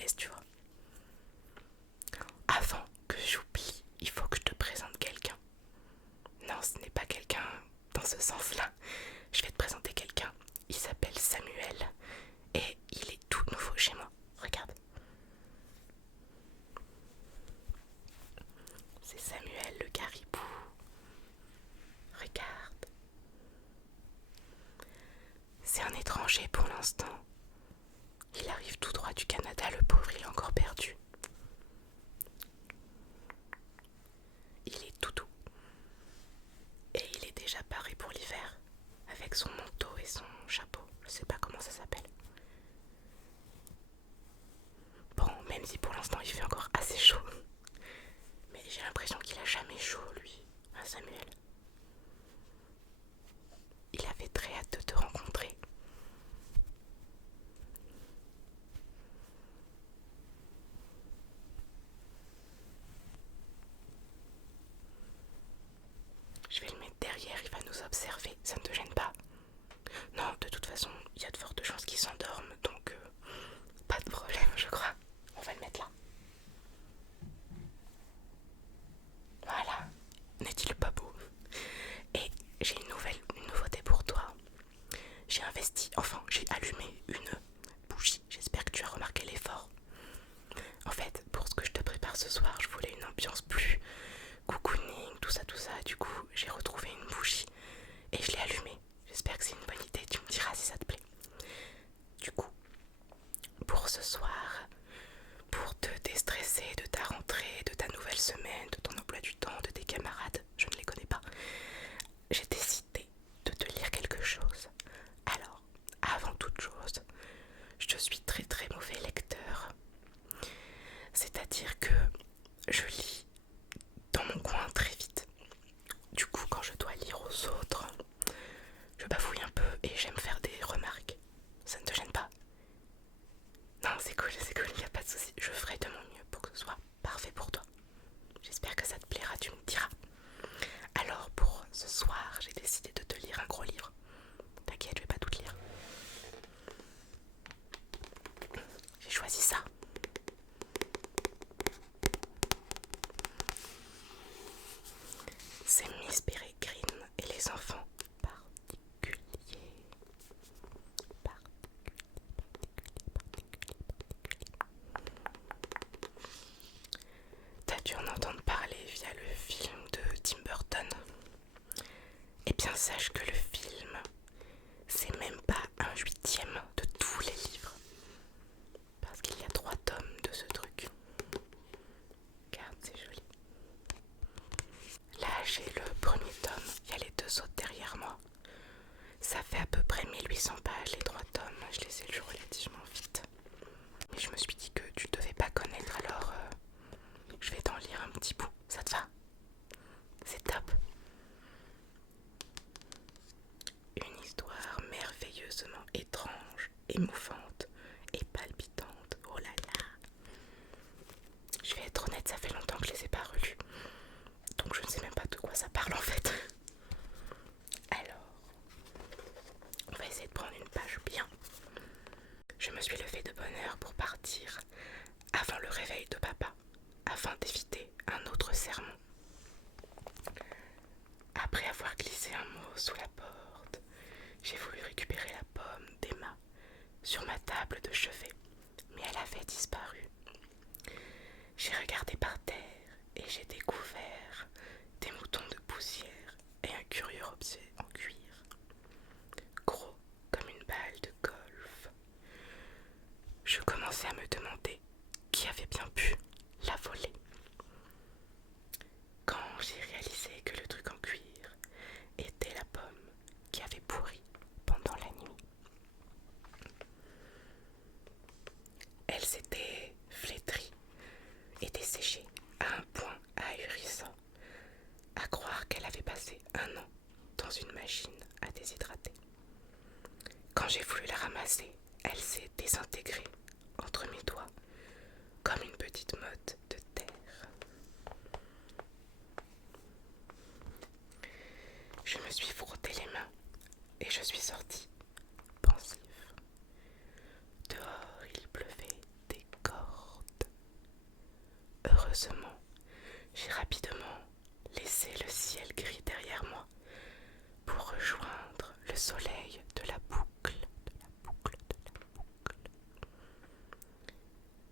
l'aise, tu vois. Avant que j'oublie, il faut que je te présente quelqu'un. Non, ce n'est pas quelqu'un dans ce sens-là. Je vais te présenter quelqu'un. Il s'appelle Samuel et il est tout nouveau chez moi. Regarde. C'est Samuel le caribou. Regarde. C'est un étranger pour l'instant. Il arrive tout droit du Canada, le pauvre, il est encore perdu. Il est tout doux. Et il est déjà paré pour l'hiver, avec son manteau et son chapeau. Je sais pas comment ça s'appelle. Bon, même si pour l'instant il fait encore assez chaud. Mais j'ai l'impression qu'il a jamais chaud, lui, hein, Samuel. Il avait très hâte de te rencontrer. Je vais le mettre derrière, il va nous observer, ça ne te gêne pas? Non, de toute façon, il y a de fortes chances qu'il s'endorme, donc pas de problème, je crois. On va le mettre là. Voilà, n'est-il pas beau? Et j'ai une nouveauté pour toi. J'ai allumé une bougie. J'espère que tu as remarqué l'effort. En fait, pour ce que je te prépare ce soir, je voulais une ambiance plus cocooning, tout ça. Du coup, j'ai retrouvé une bougie et je l'ai allumée. J'espère que c'est une bonne idée. Tu me diras si ça te plaît. Du coup, pour ce soir, pour te déstresser de ta rentrée, de ta nouvelle semaine, de ton emploi du temps, de tes camarades, je ne les connais pas, j'ai décidé de te lire quelque chose. Alors, avant toute chose, je suis très très mauvais lecteur. C'est-à-dire que je lis dans mon coin très vite. Du coup, quand je dois lire aux autres, je bafouille un peu et j'aime faire des remarques. Ça ne te gêne pas? Non, c'est cool, il n'y a pas de souci. Je ferai de mon mieux pour que ce soit parfait pour toi. J'espère que ça te plaira, tu me diras. Alors, pour ce soir, j'ai décidé de te lire un gros livre. T'inquiète, je vais pas tout lire. J'ai choisi ça. C'est Miss Peregrine et les enfants particuliers. T'as dû en entendre parler via le film de Tim Burton. Eh bien, sache que le film, c'est même pas un huitième de tous les livres. Parce qu'il y a 3 tomes de ce truc. Regarde, c'est joli. Là, j'ai le premier tome. Il y a les 2 autres derrière moi. Ça fait à peu près 1800 pages, les 3 tomes. Je les ai lus relativement vite. Mais je me suis dit que tu devais pas connaître, alors je vais t'en lire un petit bout. Ça te va? C'est top. Une histoire merveilleusement étrange, émouvante et palpitante. Oh là là. Je vais être honnête, ça fait longtemps que je les ai pas relus. Donc je ne sais même pas de quoi ça parle en fait. Alors, on va essayer de prendre une page bien. Je me suis levée de bonne heure pour partir avant le réveil de papa, afin d'éviter un autre sermon. Après avoir glissé un mot sous la porte, j'ai voulu récupérer la pomme d'Emma sur ma table de chevet, mais elle avait disparu. J'ai regardé par terre et j'ai découvert des moutons de poussière et un curieux objet en cuir, gros comme une balle de golf. Je commençais à me demander qui avait bien pu la voler. Quand j'ai réalisé que le truc en cuir était la pomme qui avait pourri pendant la nuit. Elle s'était flétrie et desséchée à un point ahurissant, à croire qu'elle avait passé un an dans une machine à déshydrater. Quand j'ai voulu la ramasser, elle s'est désintégrée entre mes doigts comme une petite motte de terre. Je me suis frotté les mains et je suis sortie, pensif. Dehors, il pleuvait des cordes. Heureusement, j'ai rapidement laissé le ciel gris derrière moi pour rejoindre le soleil de la boucle, de la boucle, de la boucle.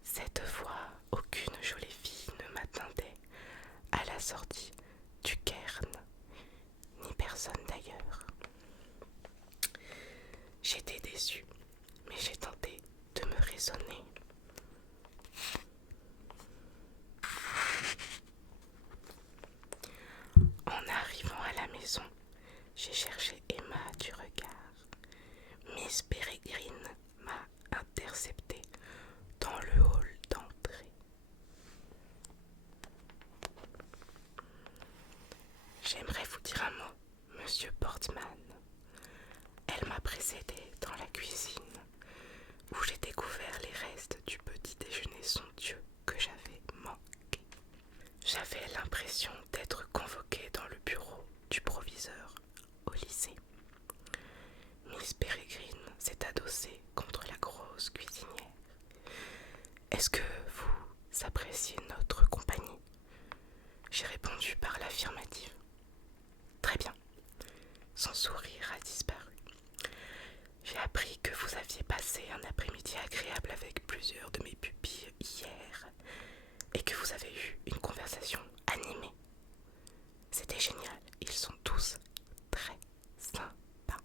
Cette fois, aucune jolie fille ne m'attendait à la sortie du cairn, ni personne d'ailleurs. J'étais déçue, mais j'ai tenté de me raisonner. En arrivant à la maison, j'ai cherché Emma du regard. Miss Peregrine m'a interceptée dans le hall d'entrée. J'aimerais vous dire un mot, Monsieur Portman. Elle m'a précédée dans la cuisine, où j'ai découvert les restes du petit déjeuner somptueux que j'avais manqué. J'avais l'impression d'être convoquée dans le bureau du proviseur au lycée. Miss Peregrine s'est adossée contre la grosse cuisinière. « Est-ce que vous appréciez notre compagnie ?» J'ai répondu par l'affirmative. « Très bien. » Son sourire a disparu. « J'ai appris que vous aviez passé un après-midi agréable avec plusieurs de mes pupilles hier et que vous avez eu une conversation animée. C'était génial, ils sont tous très sympas. »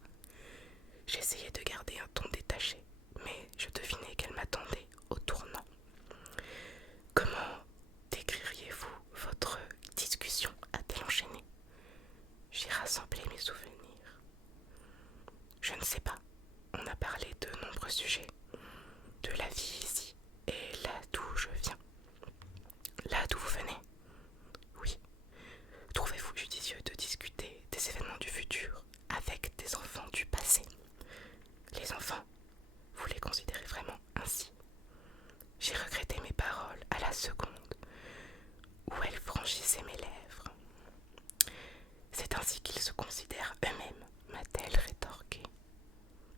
J'ai essayé de garder un ton détaché, mais je devinais qu'elle m'attendait au tournant. « Comment décririez-vous votre discussion ?» a-t-elle enchaîné. J'ai rassemblé mes souvenirs. Je ne sais pas. On a parlé de nombreux sujets, de la vie ici et là d'où je viens. Là d'où vous venez? Oui. Trouvez-vous judicieux de discuter des événements du futur avec des enfants du passé? Les enfants, vous les considérez vraiment ainsi? J'ai regretté mes paroles à la seconde où elles franchissaient mes lèvres. C'est ainsi qu'ils se considèrent eux-mêmes, m'a-t-elle rétorqué.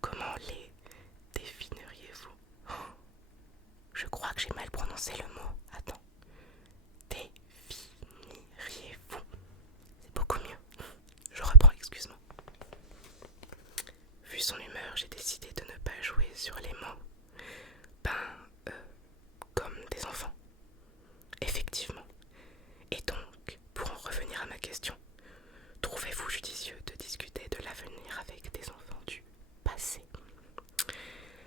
Comment les définiriez-vous? Oh, je crois que j'ai mal prononcé le mot. Attends. Définiriez-vous? C'est beaucoup mieux. Je reprends, excuse-moi. Vu son humeur, j'ai décidé de ne pas jouer sur les mots. Comme des enfants. Effectivement. Et donc, pour en revenir à ma question, trouvez-vous judicieux de discuter de l'avenir avec des enfants du passé?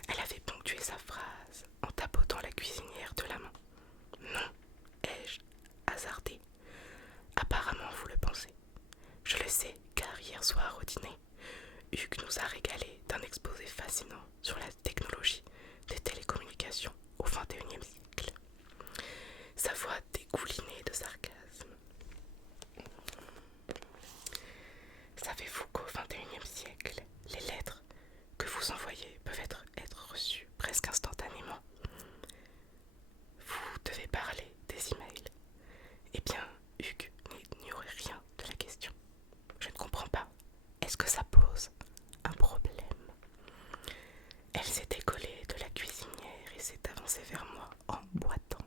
Elle avait ponctué sa phrase en tapotant la cuisinière de la main. Non, ai-je hasardé. Apparemment, vous le pensez. Je le sais, car hier soir au dîner, Hugues nous a régalé d'un exposé fascinant sur la technologie des télécommunications au XXIe siècle. Sa voix dégoulinait de sarcasme. Savez-vous qu'au XXIe siècle, les lettres que vous envoyez peuvent être reçues presque instantanément? Vous devez parler des emails. Eh bien, Hugues n'ignorait rien de la question. Je ne comprends pas. Est-ce que ça pose un problème? Elle s'est décollée de la cuisinière et s'est avancée vers moi en boitant.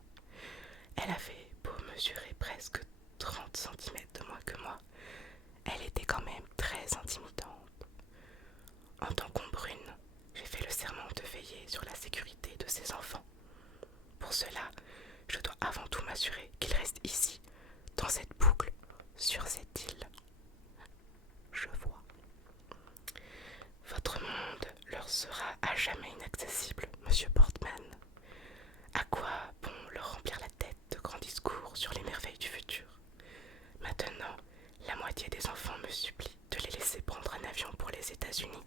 Elle avait beau mesurer presque 30 cm de moins que moi, elle était quand même très intimidante. En tant qu'ombrune, j'ai fait le serment de veiller sur la sécurité de ses enfants. Pour cela, je dois avant tout m'assurer qu'ils restent ici, dans cette boucle, sur cette île. Je vois. Votre monde leur sera à jamais inaccessible, Monsieur Portman. À quoi bon leur remplir la tête de grands discours sur les merveilles du futur? Maintenant, la moitié des enfants me supplie de les laisser prendre un avion pour les États-Unis.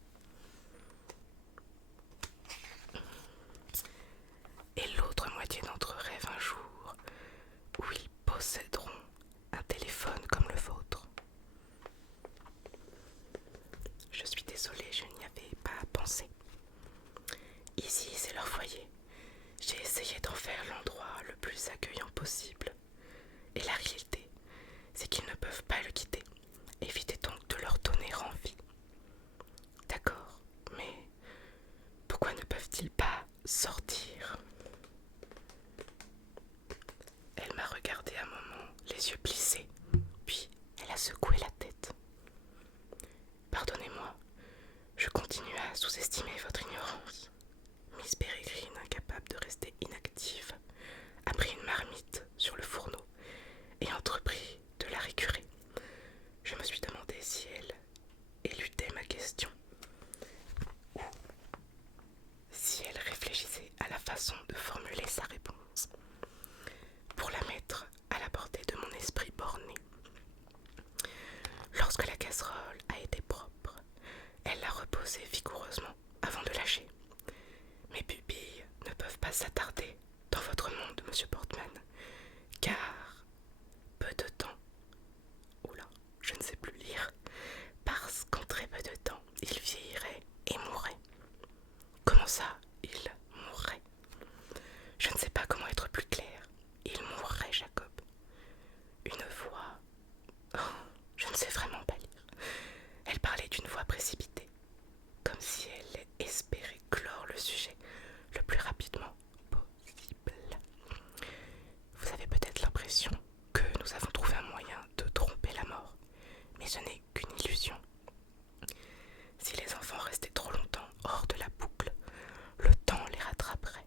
Et l'autre moitié d'entre eux rêve un jour où ils posséderont un téléphone comme le vôtre. Je suis désolée, je n'y avais pas pensé. Ici, c'est leur foyer. J'ai essayé d'en faire l'endroit le plus accueillant possible. Et la réalité, c'est qu'ils ne peuvent pas le quitter. Évitez donc de leur donner envie. D'accord, mais pourquoi ne peuvent-ils pas sortir? Elle m'a regardé les yeux plissés, puis elle a secoué la tête. Pardonnez-moi, je continue à sous-estimer votre ignorance. Miss Peregrine, incapable de rester inactive, a pris une marmite sur le fourneau et entreprit de la récurer. Je me suis demandé si elle éludait ma question ou si elle réfléchissait à la façon de formuler sa réponse pour la mettre à la portée de mon esprit borné. Lorsque la casserole a été propre, elle l'a reposée vigoureusement avant de lâcher. Mes pupilles ne peuvent pas s'attarder dans votre monde, monsieur Portman, car peu de temps, oula, je ne sais plus lire, parce qu'en très peu de temps, il vieillirait et mourrait. Comment ça, il mourrait? Je ne sais pas comment être plus clair. Il mourrait, Jacob. Une voix... Oh, je ne sais vraiment pas lire. Elle parlait d'une voix précipitée, comme si elle espérait clore le sujet le plus rapidement possible. Vous avez peut-être l'impression que nous avons trouvé un moyen de tromper la mort, mais ce n'est qu'une illusion. Si les enfants restaient trop longtemps hors de la boucle, le temps les rattraperait.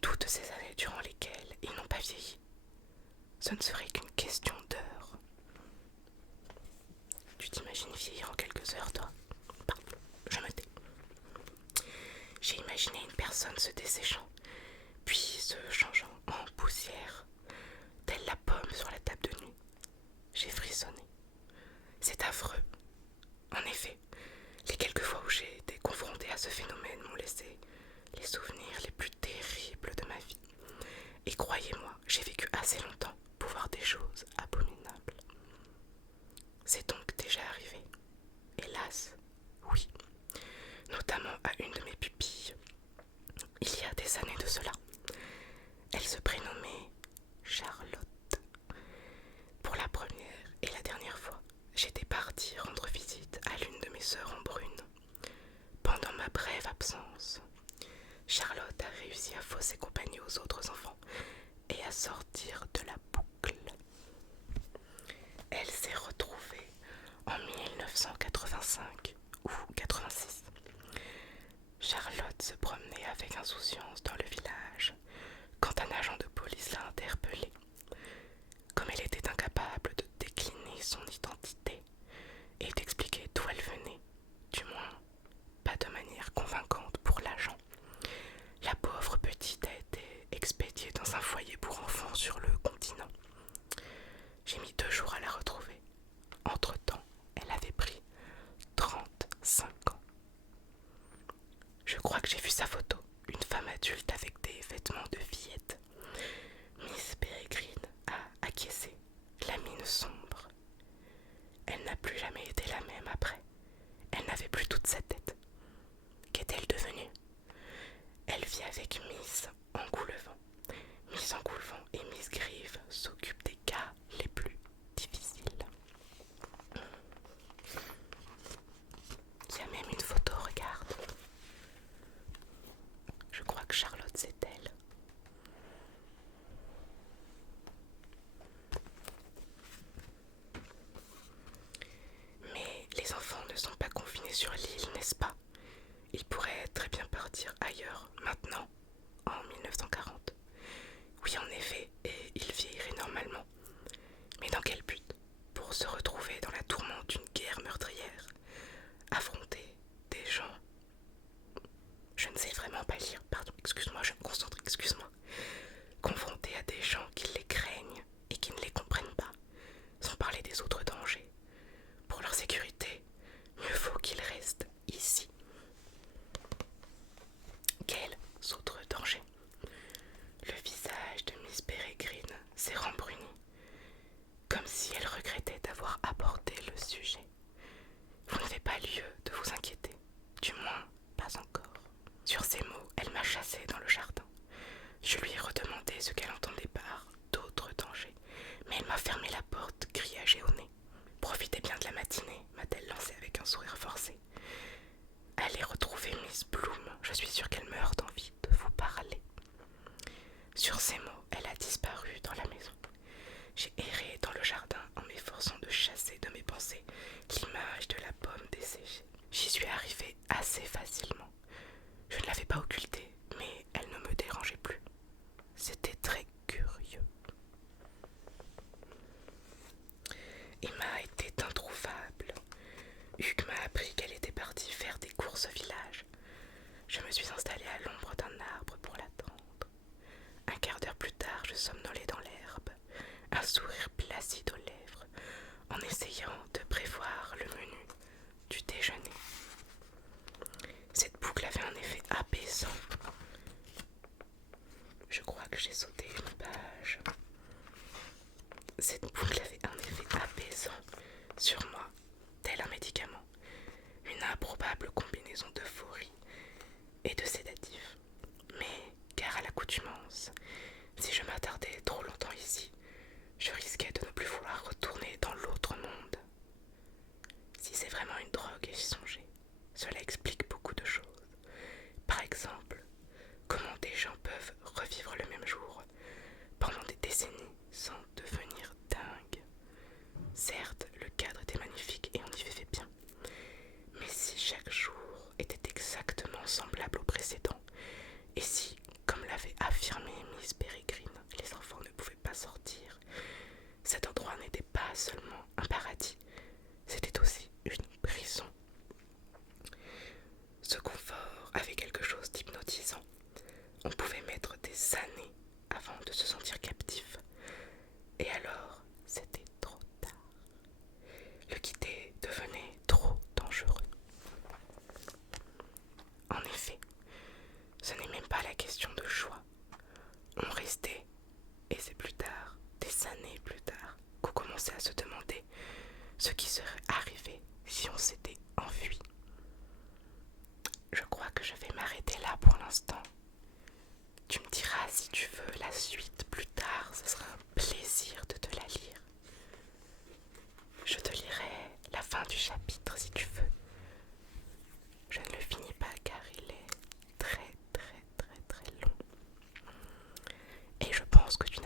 Toutes ces années durant lesquelles ils n'ont pas vieilli, ce ne serait qu'une question d'heures. Tu t'imagines vieillir en quelques heures, toi? Pardon, je me tais. J'ai imaginé une personne se desséchant, puis se changeant en poussière, telle la pomme sur la table de nuit. J'ai frissonné. C'est affreux. En effet, les quelques fois où j'ai été confrontée à ce phénomène m'ont laissé les souvenirs les plus terribles de ma vie. Et croyez-moi, j'ai vécu assez longtemps pour voir des choses abominables. C'est donc déjà arrivé. Hélas, oui. Notamment à une de mes pupilles. Il y a des années de cela. Elle se prénommait Charlotte. Pour la première et la dernière fois, j'étais partie rendre visite à l'une de mes sœurs en brune. Pendant ma brève absence, Charlotte a réussi à fausser compagnie aux autres enfants et à sortir de la boucle. Elle s'est retrouvée en 1985 ou 86. Charlotte se promenait avec insouciance dans le village quand un agent de police l'a interpellée. Comme elle était incapable de décliner son identité et d'expliquer d'où elle venait, du moins pas de manière convaincante pour l'agent, la pauvre petite a été expédiée dans un foyer pour enfants sur le continent. J'ai mis 2 jours à la retrouver. Entre-temps, elle avait pris 35 ans. Je crois que j'ai vu sa photo, une femme adulte avec des vêtements de fillette. Miss Peregrine a acquiescé, la mine sombre. Elle n'a plus jamais été la même après. Elle n'avait plus toute sa tête. Qu'est-elle devenue? Elle vit avec Miss Engoulevent. Miss Engoulevent et Miss Grieve s'occupent des cas les plus difficiles. Il y a même une photo, regarde. Je crois que Charlotte, c'est elle. Mais les enfants ne sont pas confinés sur l'île, n'est-ce pas? Ils pourraient très bien partir ailleurs, maintenant, en 1940. Oui, en effet, et ils vieilliraient normalement. Mais dans quel but? Pour se retrouver dans la tourmente d'une guerre meurtrière, affronter des gens... Je ne sais vraiment pas lire, pardon, excuse-moi, je me concentre, excuse-moi. Confrontés à des gens qui les craignent et qui ne les comprennent pas, sans parler des autres dangers. Pour leur sécurité, mieux vaut qu'ils restent ici. Quels autres dangers? Le visage de Miss Peregrine s'est rembruni, comme si elle regrettait d'avoir abordé le sujet. Vous n'avez pas lieu de vous inquiéter, du moins pas encore. Sur ces mots, elle m'a chassée dans le jardin. Je lui ai redemandé ce qu'elle entendait par d'autres dangers, mais elle m'a fermé la porte, grillagée au nez. Profitez bien de la matinée, m'a-t-elle lancé avec un sourire forcé. Allez retrouver Miss Bloom, je suis sûre qu'elle meurt d'envie de vous parler. Sur ces mots, elle a disparu dans la maison. J'ai erré dans le jardin en m'efforçant de chasser de mes pensées l'image de la pomme desséchée. J'y suis arrivée assez facilement. Je ne l'avais pas occultée, mais elle ne me dérangeait plus. C'était très curieux. Emma était introuvable. Hugues m'a appris qu'elle était partie faire des courses au village. Je me suis installée à l'ombre d'un arbre pour l'attendre. Un quart d'heure plus tard, je somnolais dans l'herbe, un sourire placide aux lèvres, en essayant de prévoir le menu du déjeuner. Cette boucle avait un effet apaisant. Je crois que j'ai sauté une page. Cette boucle avait un effet apaisant sur moi, tel un médicament, une improbable combinaison d'euphorie et de sédatif. Mais, car à l'accoutumance, si je m'attardais trop longtemps ici, je risquais de ne plus vouloir retourner dans l'autre monde. Si c'est vraiment une drogue, j'y songeais. Cela explique beaucoup de choses. Par exemple, comment des gens peuvent revivre le même jour pendant des décennies sans devenir dingues. Certes, le cadre était magnifique et on y vivait bien. Mais si chaque jour était exactement semblable au précédent, et si, comme l'avait affirmé Miss Peregrine, les enfants ne pouvaient pas sortir, cet endroit n'était pas seulement un paradis, c'était aussi une prison. Ce confort avait quelque chose d'hypnotisant. On pouvait mettre des années avant de se sentir captif. Et alors, c'était trop tard. Le quitter devenait trop dangereux. En effet, ce n'est même pas la question de choix. On restait, et c'est plus tard, des années plus tard, qu'on commençait à se demander ce qui serait arrivé si on s'était enfui. Je crois que je vais m'arrêter là pour l'instant. Tu me diras si tu veux la suite plus tard, ce sera un plaisir de te la lire. Je te lirai la fin du chapitre si tu veux. Je ne le finis pas car il est très long. Et je pense que tu